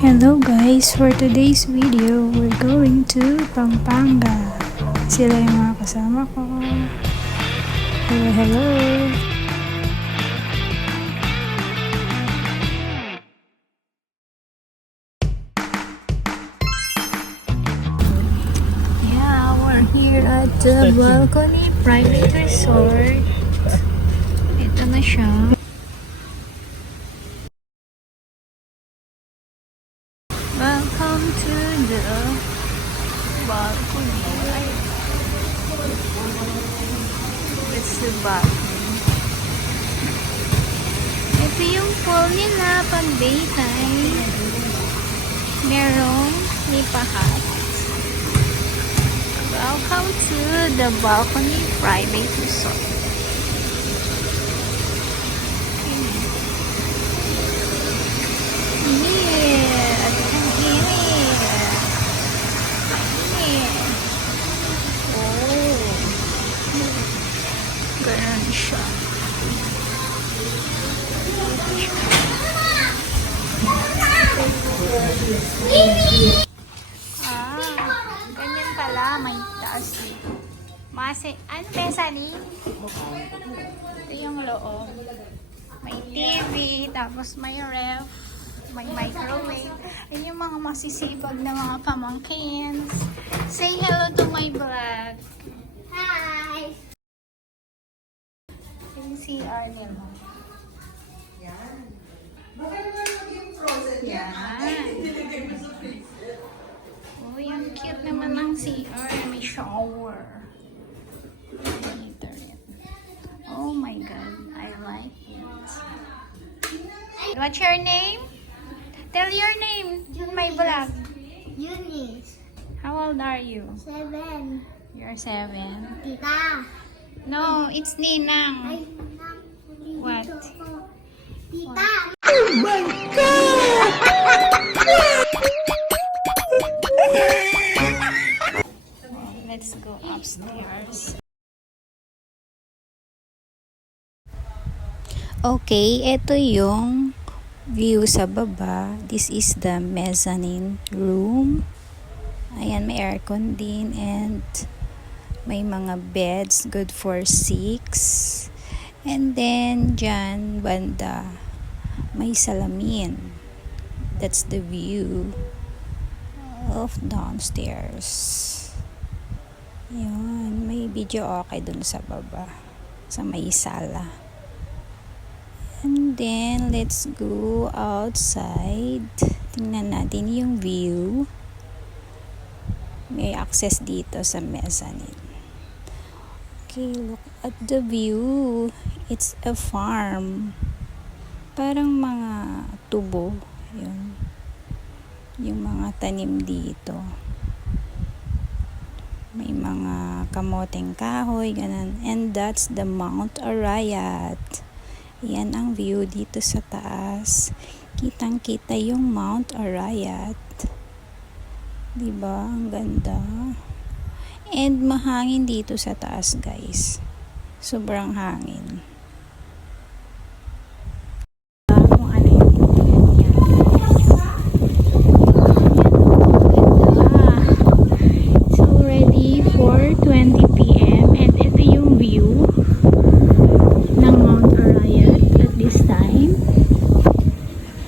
Hello guys, for today's video, we're going to Pampanga. Sila yung mga kasama ko. Hello, hello. Yeah, we're here at the Balcony Private Resort. Ito na siya. Welcome to the balcony. It's the balcony. Ito yung pool nila pag daytime. Merong nipahat. Welcome to the Balcony Private Resort. Ganun siya. Ganyan pala. May taas dito. Ano Besani? Ito yung loob. May TV, tapos may ref, may microwave. Ayun yung mga masisipag na mga pamangkins. Say hello to my vlog. Hi! Yung CR nila. Yan. Baka naman maging frozen yan. Oh, yung cute naman ng CR. May shower. Oh my god. I like it. What's your name? Tell your name in my vlog. Eunice. How old are you? 7. You're 7. Tita. No, it's Ninang. Ay, What? Tita. Oh my God! Let's go upstairs. Okay, ito yung view sa baba. This is the mezzanine room. Ayan, may aircon din and may mga beds, good for 6. And then, dyan, banda, may salamin. That's the view of downstairs. Yun, may video okay dun sa baba, sa may sala. And then, let's go outside. Tingnan natin yung view. May access dito sa mezzanine. Okay, look at the view. It's a farm. Parang mga tubo. Yun. Yung mga tanim dito. May mga kamoteng kahoy, ganun. And that's the Mount Arayat. Yan ang view dito sa taas. Kitang-kita yung Mount Arayat. Diba? Ang ganda. And mahangin dito sa taas, guys. Sobrang hangin. Kung ano yung yan. It's already 4:20 p.m. and ito yung view ng Mount Arayat at this time.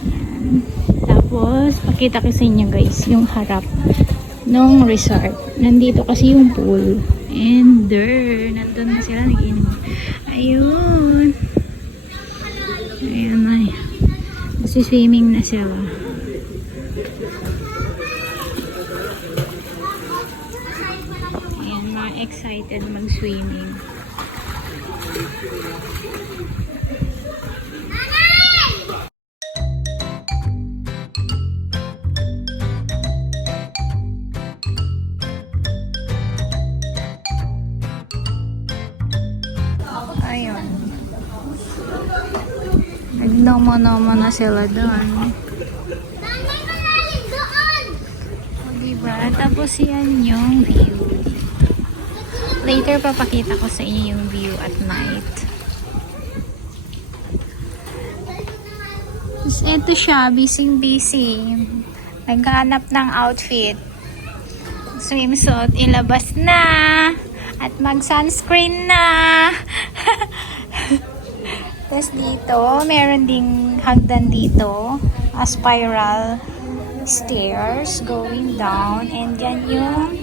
Yan. Tapos, pakita ko sa inyo guys, yung harap nung resort. Nandito kasi yung pool. And there, nandun na sila nag-inom. Ayun. Ayun ay. Swimming na sila. Ayan, mga excited excited mag-swimming. Ayun. Nagnomo-nomo na sila doon. Nanay, malalim doon! O, diba? Tapos yan yung view dito. Later, papakita ko sa inyo yung view at night. Tapos eto siya, busy-busy. Naghanap ng outfit. Swimsuit, ilabas na. At mag-sunscreen na. Tapos dito, meron ding hagdan dito. A spiral stairs going down. And yan yung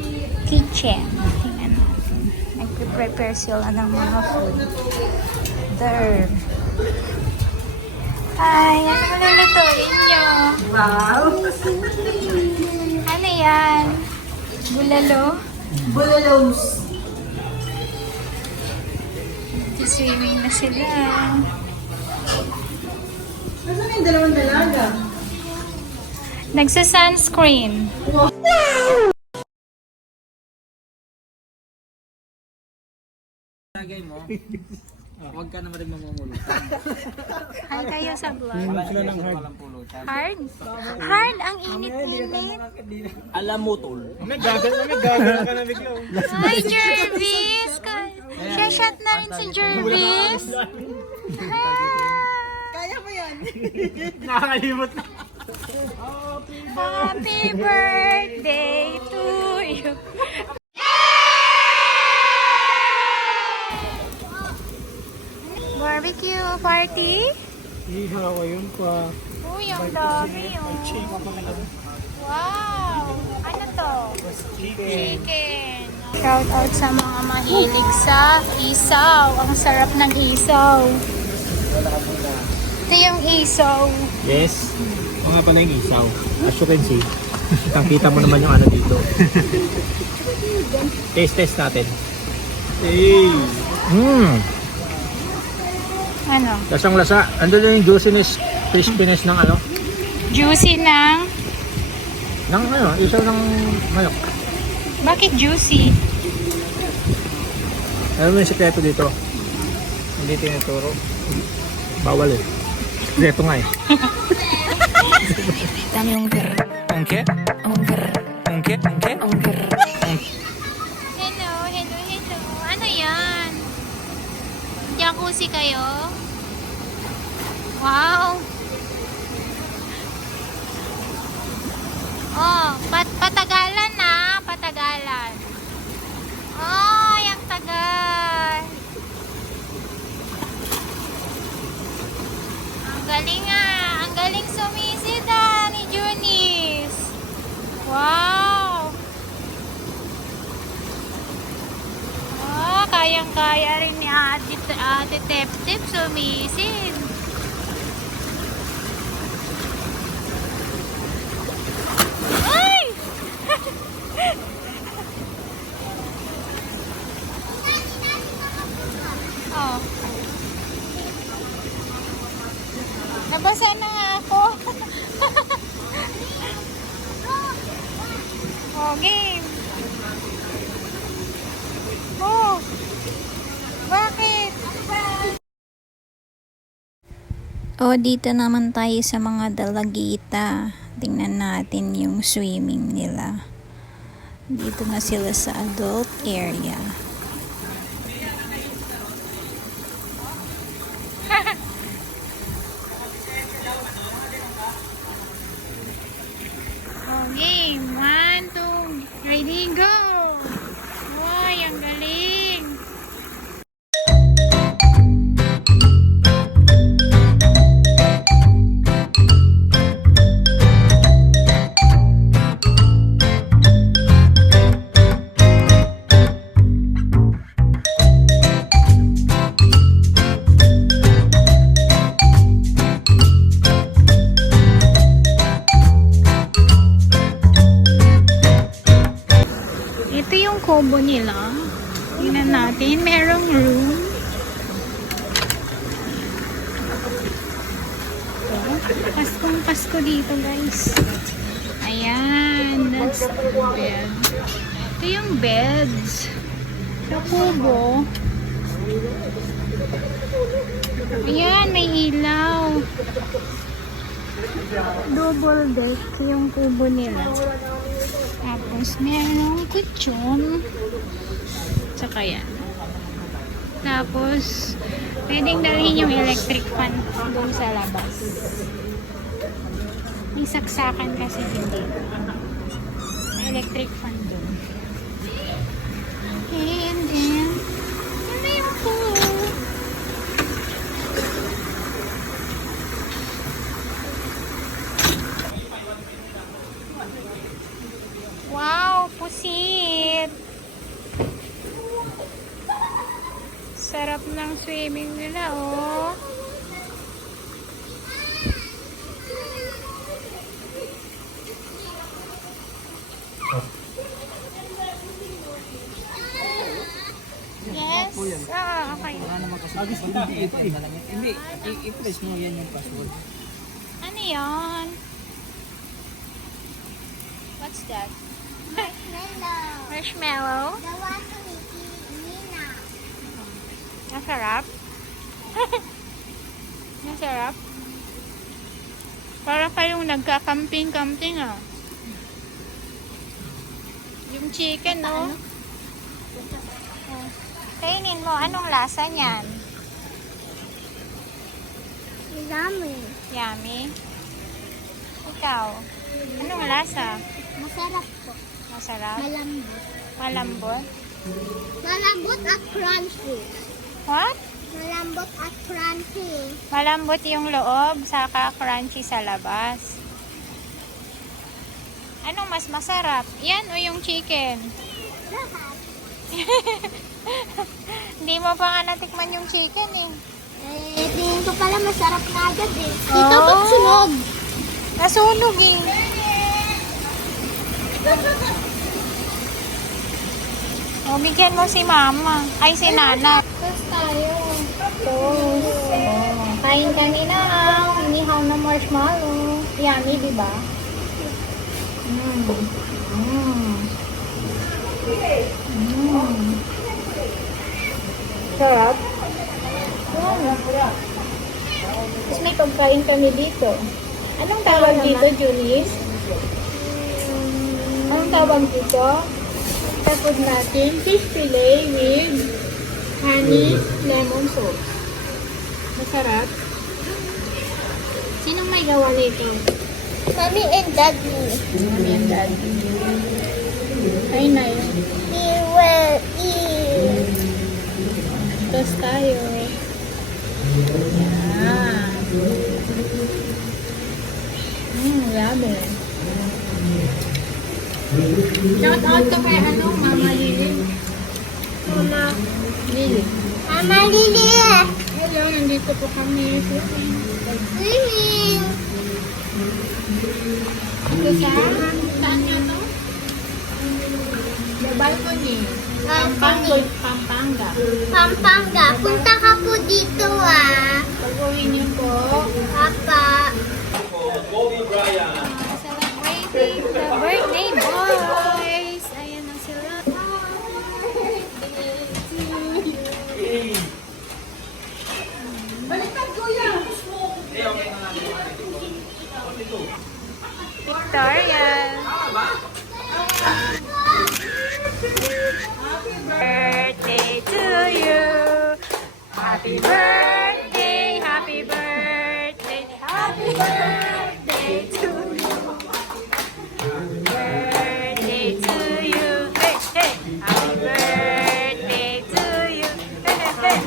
kitchen. Tingnan natin. Nagpe-prepare sila ng mga food. There. Ay, ano malulutuin nyo? Wow! Ano yan? Bulalo? Bulalos! Swimming na sila. Nasaan yung dalawang dalaga? Nagsa-sunscreen. Lagay mo, huwag ka naman rin mamumulutan. Hi kayo sa vlog. Wala sila ng walang pulutan. Hard? Hard? Ang init-init. Alam mo, tol. Hi, Jervis! Shot na rin si Jervis. Kaya mo yan! Nakakalimot na. Happy birthday to you. Barbecue party? Iha ko yun pa. Uy, ang dami oh. Wow! Ano to? Chicken. Shout out sa mga mahilig sa isaw. Ang sarap ng isaw. Ito yung isaw. Yes. O nga pala yung isaw. As you can see, kita mo naman yung ano dito. Test natin. Hey! Ano? Lasang lasa. Andun na yung juiciness, crispiness ng ano? Juicy ng... Ng ano, isaw ng manok. Bakit juicy? Alam mo yung sekreto dito? Hindi tinuturo. Bawal eh. Sekreto nga eh. Ungke? Ungke? Hello. Ano yan? Jacuzzi kayo? Wow! Oh, patagalan na. Patagalan. Oh, yung tagal. Ang galing ah. Ang galing sumisid ni Junice. Wow! Oh, kayang-kaya rin ni Ate Tep-Tep sumisid. Ay! Oh. Nabasa na nga ako. Oh, game. Oh. Bakit? Oh, dito naman tayo sa mga dalagita. Tingnan natin yung swimming nila. Dito na sila sa adult area. Okay, 1, 2, ready, go! Wow, ang galing! Ito yung combo nila. Tingnan natin. Merong room. Paskong Pasko dito, guys. Ayan. That's the bed. Ito yung beds. Sa kubo. Ayan, may ilaw. Double deck yung kubo nila. Tapos, merong kutsyon. Tsaka yan. Tapos, pwedeng dalhin yung electric fan doon sa labas. May saksakan kasi hindi. May electric fan doon. And then, ano yung pool? Wow, pusit! Sarap ng swimming nila, oh. Yes. Ah, okay. Hindi, i-press mo yan yung password. Ano yan? What's that? Marshmallow. Marshmallow? The one with Nina. Masarap? Masarap? Para kayong nagka-camping-camping, ah. Yung chicken, no? Oh. Kainin mo, anong lasa niyan? Yummy. Yummy? Ikaw? Anong lasa? Masarap po. Masarap? Malambot. Malambot? Malambot at crunchy. What? Malambot at crunchy. Malambot yung loob, saka crunchy sa labas. Anong mas masarap? Yan o yung chicken? Lahat. Hindi mo pa nga natikman yung chicken eh. Tingin ko pala masarap na agad eh. Dito ba't sunog? Nasunog eh. O, bigyan mo si mama. Ay, si nana. Tapos tayo. Toast. Kain kami na. Inihaw na marshmallow. Yummy, di ba? Sarap. Tapos may pagkain kami dito. Anong tawag dito, Julie? Anong tawag dito? Tapos natin fish fillet with honey lemon sauce. Masarap. Sinong may gawa nito? Mommy and Daddy. Mami and Daddy. Ay, nice. We will eat. Toast tayo. Yan. Yummy. Shout out to kay Mama Lily. Mama. Lily. Mama Lily. Hello, nandito po kami. Swimming. Ito saan nyo to? The balcony. Pampanga. Pampanga. Punta ka po dito ah. Pag-uwi niyo po. Papa. Celebrating the birthday boys. Ayan na sila. Victoria. Birthday to you. Happy birthday, happy birthday, happy birthday to you. Happy birthday to you. Hey, hey. Happy birthday to you. Hey, hey, hey.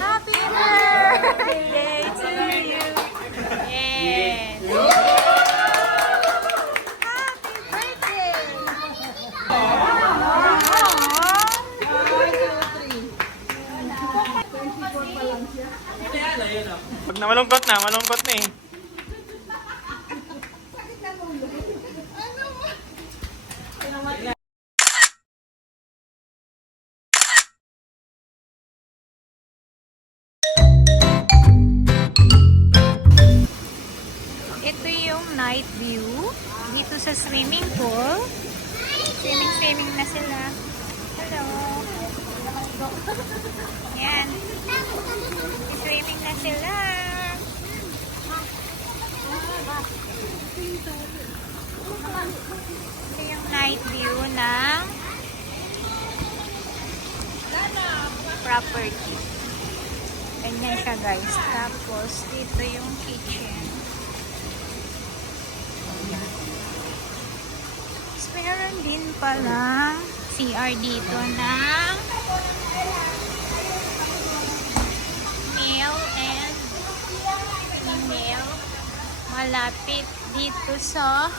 Happy birthday to you. Yes. Pag na malungkot na eh. sa swimming pool. Swimming na sila. Hello. Yan. Swimming na sila. Ito yung night view ng property. Ganyan siya guys. Tapos dito yung kitchen. Tapos meron din pala CR dito ng male and female. Malapit dito sa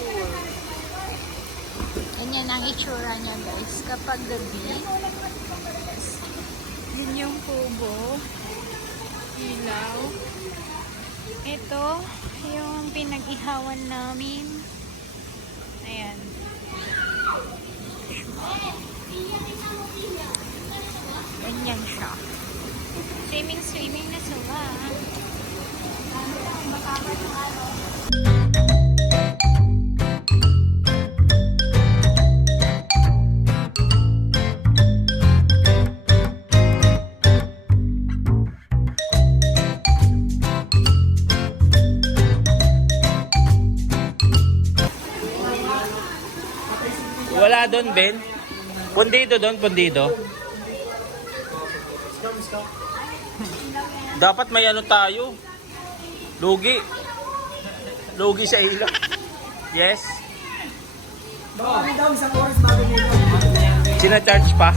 pool. Ganyan ang itsura niya guys kapag gabi. Yun yung kubo. Ilaw. Ito yung pinag-ihawan namin. Ayan. Ganyan siya. Swimming na sila. Wala doon, Ben. Pundido doon, pundido. Dapat may ano tayo. Lugi. Lugi sa ilaw. Yes. Baka kami daw isang oras bago nito. Sina-charge pa.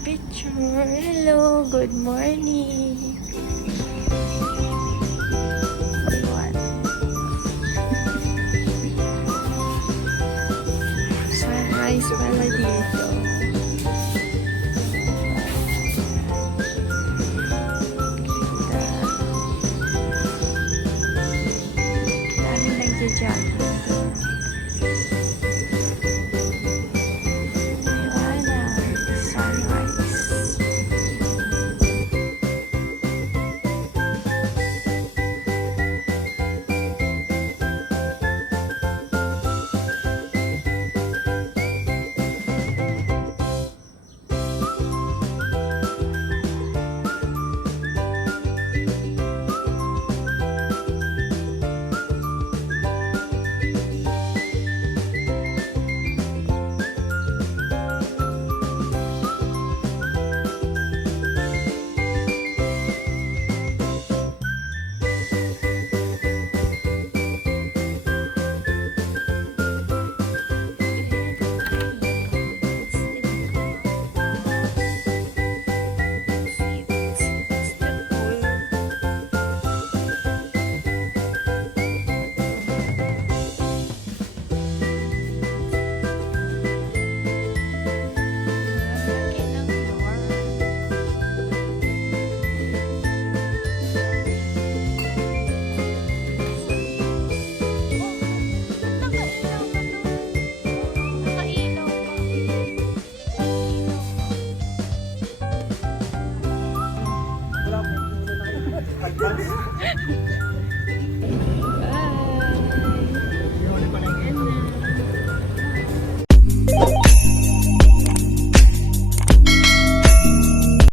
Picture. Hello, good morning. What? Sunrise pala dito. Dami nagja-jog.